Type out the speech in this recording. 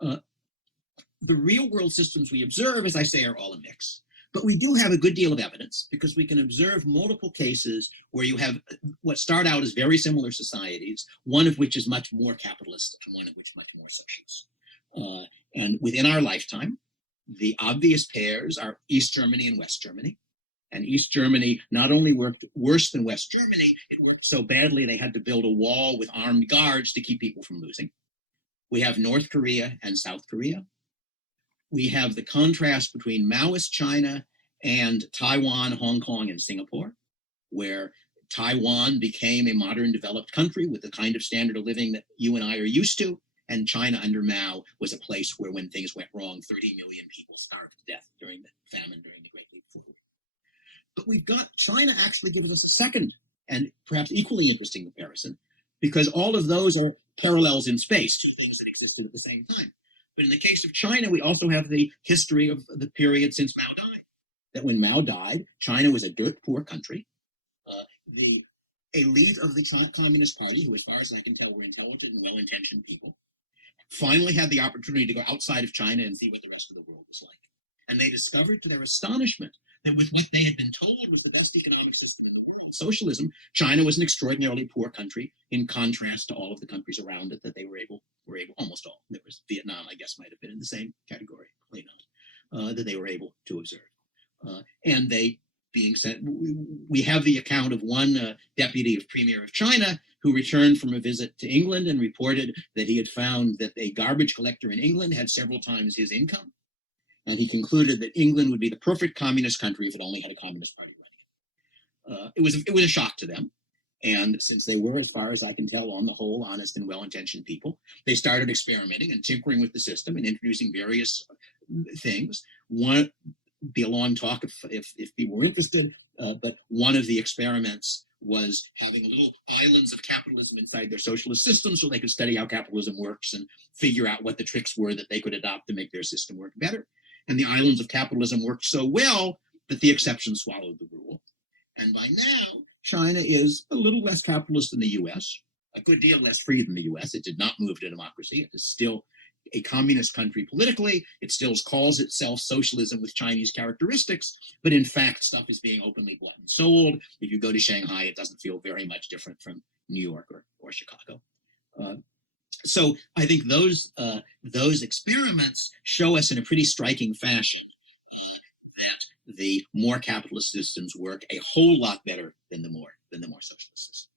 Uh, the real world systems we observe, as I say, are all a mix. But we do have a good deal of evidence because we can observe multiple cases where you have what start out as very similar societies, one of which is much more capitalist and one of which much more socialist. And within our lifetime, the obvious pairs are East Germany and West Germany. And East Germany not only worked worse than West Germany, it worked so badly they had to build a wall with armed guards to keep people from losing. We have North Korea and South Korea. We have the contrast between Maoist China and Taiwan, Hong Kong, and Singapore, where Taiwan became a modern developed country with the kind of standard of living that you and I are used to, and China under Mao was a place where when things went wrong, 30 million people starved to death during the famine during the Great Leap Forward. But we've got China actually gives us a second and perhaps equally interesting comparison, because all of those are parallels in space to things that existed at the same time. But in the case of China, we also have the history of the period since Mao died. That when Mao died, China was a dirt poor country. The elite of the Communist Party, who as far as I can tell were intelligent and well-intentioned people, finally had the opportunity to go outside of China and see what the rest of the world was like. And they discovered to their astonishment that with what they had been told was the best economic system in the world, socialism, China was an extraordinarily poor country in contrast to all of the countries around it that they were able, almost all. There was Vietnam, I guess, might have been in the same category, that they were able to observe. And they being sent, we have the account of one deputy of Premier of China who returned from a visit to England and reported that he had found that a garbage collector in England had several times his income. And he concluded that England would be the perfect communist country if it only had a communist party running it. It was a shock to them. And since they were, as far as I can tell, on the whole, honest and well-intentioned people, they started experimenting and tinkering with the system and introducing various things. One, be a long talk if people were interested, but one of the experiments was having little islands of capitalism inside their socialist system so they could study how capitalism works and figure out what the tricks were that they could adopt to make their system work better. And the islands of capitalism worked so well that the exception swallowed the rule. And by now, China is a little less capitalist than the US, a good deal less free than the US. It did not move to democracy. It is still a communist country politically. It still calls itself socialism with Chinese characteristics, but in fact, stuff is being openly bought and sold. If you go to Shanghai, it doesn't feel very much different from New York or Chicago. So I think those experiments show us in a pretty striking fashion that the more capitalist systems work a whole lot better than the more socialist systems.